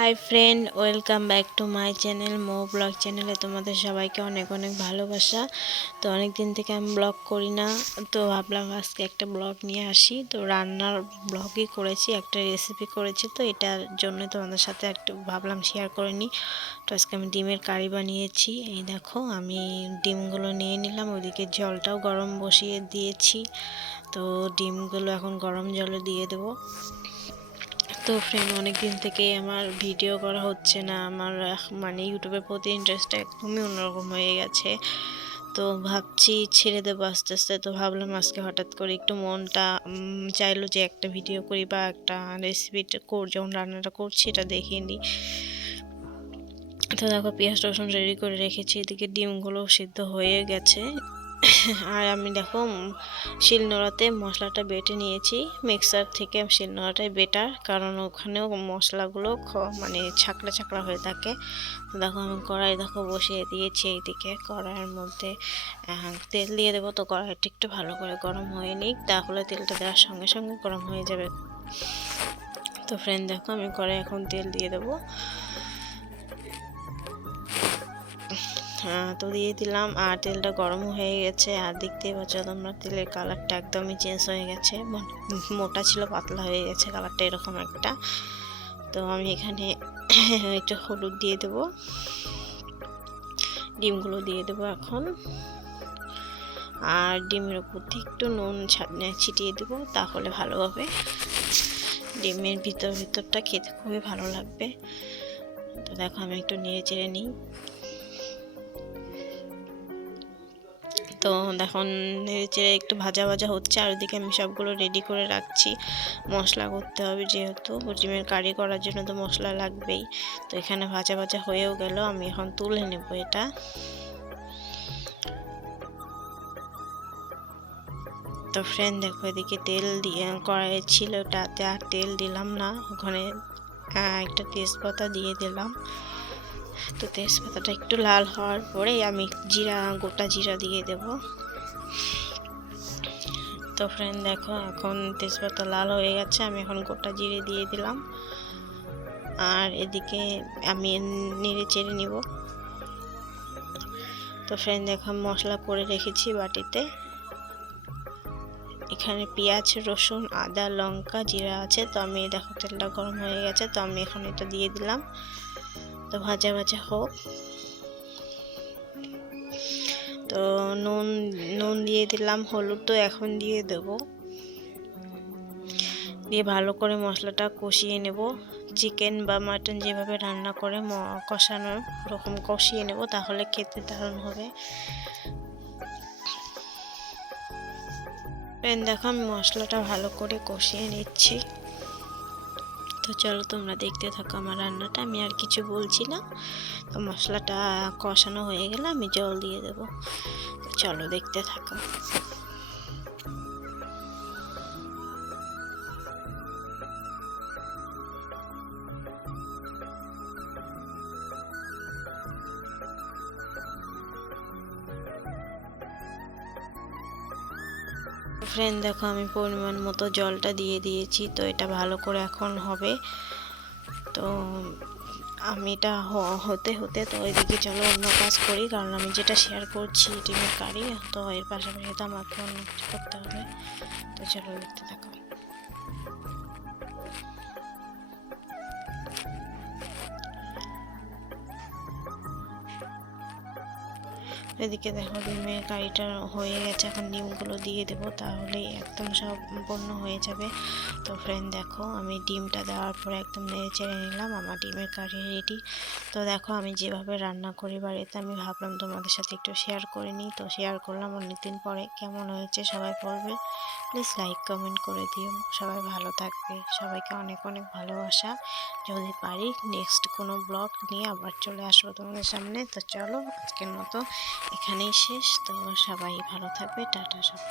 Hi friend welcome back to my channel Md blog চ্যানেলে তোমাদের সবাইকে অনেক অনেক ভালোবাসা। তো অনেক দিন থেকে আমি ব্লগ করি না, তো ভাবলাম আজকে একটা ব্লগ নিয়ে আসি। তো রান্নার ব্লগই করেছি, একটা রেসিপি করেছি, তো এটার জন্য তোমাদের সাথে একটু ভাবলাম শেয়ার করে নিই। তো আজকে আমি ডিমের কারি বানিয়েছি। এই দেখো, আমি ডিমগুলো নিয়ে নিলাম ওইদিকে জলটাও গরম বসিয়ে দিয়েছি। তো ডিমগুলো এখন গরম জলে দিয়ে দেবো। তো ফ্রেন্ড অনেক দিন থেকে আমার ভিডিও করা হচ্ছে না। আমার মানে ইউটিউবের প্রতি ইন্টারেস্টটা একদমই অন্যরকম হয়ে গেছে। তো ভাবছি ছেড়ে দেবো আস্তে আস্তে। তো ভাবলাম আজকে হঠাৎ করে একটু মনটা চাইলো যে একটা ভিডিও করি বা একটা রেসিপিটা কর যখন রান্নাটা করছি এটা দেখিয়ে নিই তো দেখো, পেঁয়াজ রসুন রেডি করে রেখেছি। এদিকে ডিমগুলো সিদ্ধ হয়ে গেছে। আর আমি দেখো শিলনোড়াতে মশলাটা বেটে নিয়েছি। মিক্সার থেকে শিলনোড়াটাই বেটার কারণ ওখানেও মশলাগুলো মানে ছাকড়া ছাকড়া হয়ে থাকে। দেখো, আমি কড়াই দেখো বসিয়ে দিয়েছি এইদিকে। কড়াইয়ের মধ্যে তেল দিয়ে দেবো তো কড়াইটা একটু ভালো করে গরম হয়ে নিক, তাহলে তেলটা দেওয়ার সঙ্গে সঙ্গে গরম হয়ে যাবে। তো ফ্রেন্ড দেখো, আমি কড়াই এখন তেল দিয়ে দেবো। তো দিয়ে দিলাম। আর তেলটা গরম হয়ে গেছে। আর দেখতেই পাচ্ছ তোমরা, তেলের কালারটা একদমই চেঞ্জ হয়ে গেছে। মোটা ছিল, পাতলা হয়ে গেছে কালারটা এরকম একটা। তো আমি এখানে একটু হলুদ দিয়ে দেব। ডিমগুলো দিয়ে দেবো এখন। আর ডিমের উপর দিয়ে একটু নুন ছিটিয়ে দেবো, তাহলে ভালো হবে। ডিমের ভিতর, ভিতরটা খেতে খুবই ভালো লাগবে। তো দেখো, আমি একটু নেড়ে চেড়ে নিই। তো দেখুন নেড়েচেড়ে একটু ভাজা ভাজা হচ্ছে, আর ওদিকে আমি সবগুলো রেডি করে রাখছি। মশলা করতে হবে যেহেতু ডিমের কারি করার জন্য তো মশলা লাগবেই। তো এখানে ভাজা ভাজা হয়েও গেল, আমি এখন তুলে নেব এটা। তো ফ্রেন্ড দেখো এদিকে তেল দিয়ে কড়াই ছিল ওটাতে আর তেল দিলাম না। ওখানে একটা তেজপাতা দিয়ে দিলাম। তো তেজপাতাটা একটু লাল হওয়ার পরে আমি জিরা, গোটা জিরা দিয়ে দেব। তো ফ্রেন্ড দেখো, এখন তেজপাতা লাল হয়ে গেছে, আমি এখন গোটা জিরে দিয়ে দিলাম। আর এদিকে আমি নেড়ে চেড়ে নিব। তো ফ্রেন্ড দেখো মশলা করে রেখেছি বাটিতে। এখানে পেঁয়াজ, রসুন, আদা, লঙ্কা, জিরা আছে। তো আমি, দেখো, তেলটা গরম হয়ে গেছে, তো আমি এখন এটা দিয়ে দিলাম। তো ভাজা ভাজা হোক। তো নুন নুন দিয়ে দিলাম, হলুদ তো এখন দিয়ে দেব। দিয়ে ভালো করে মশলাটা কষিয়ে নেব। চিকেন বা মাটন যেভাবে রান্না করে কষানো, ওরকম কষিয়ে নেব, তাহলে খেতে দারুণ হবে। দেখো আমি মশলাটা ভালো করে কষিয়ে নিচ্ছি। তো চলো তোমরা দেখতে থাকো আমার রান্নাটা। আমি আর কিছু বলছি না। তো মশলাটা কষানো হয়ে গেলে আমি জল দিয়ে দেবো। চলো দেখতে থাকো। ফ্রেন্ড দেখো আমি পরিমাণ মতো জলটা দিয়ে দিয়েছি, তো এটা ভালো করে এখন হবে। তো আমি এটা হতে হতে তো ওইদিকে চলো অন্য কাজ করি, কারণ আমি যেটা শেয়ার করছি ডিমের কারি, তো এর পাশাপাশি তো আমাকে অন্য কিছু করতে হবে। তো চলো দেখতে থাকো। এদিকে দেখো ডিমের কারিটা হয়ে গেছে, এখন ডিমগুলো দিয়ে দেবো, তাহলে একদম সম্পূর্ণ হয়ে যাবে। তো ফ্রেন্ড দেখো, আমি ডিমটা দেওয়ার পরে একদম নেড়ে চেড়ে নিলাম, আমার ডিমের কারি রেডি তো দেখো আমি যেভাবে রান্না করি বাড়িতে, আমি ভাবলাম তোমাদের সাথে একটু শেয়ার করে নিই। তো শেয়ার করলাম, অনেকদিন পরে কেমন হয়েছে সবাই বলবে। প্লিজ লাইক কমেন্ট করে দিও। সবাই ভালো থাকবে। সবাইকে অনেক অনেক ভালোবাসা। যদি পারি নেক্সট কোনো ব্লগ নিয়ে আবার চলে আসব তোমাদের সামনে। তো চলো, আজকের মতো এখানেই শেষ। তো সবাই ভালো থাকবে। টাটা সবাই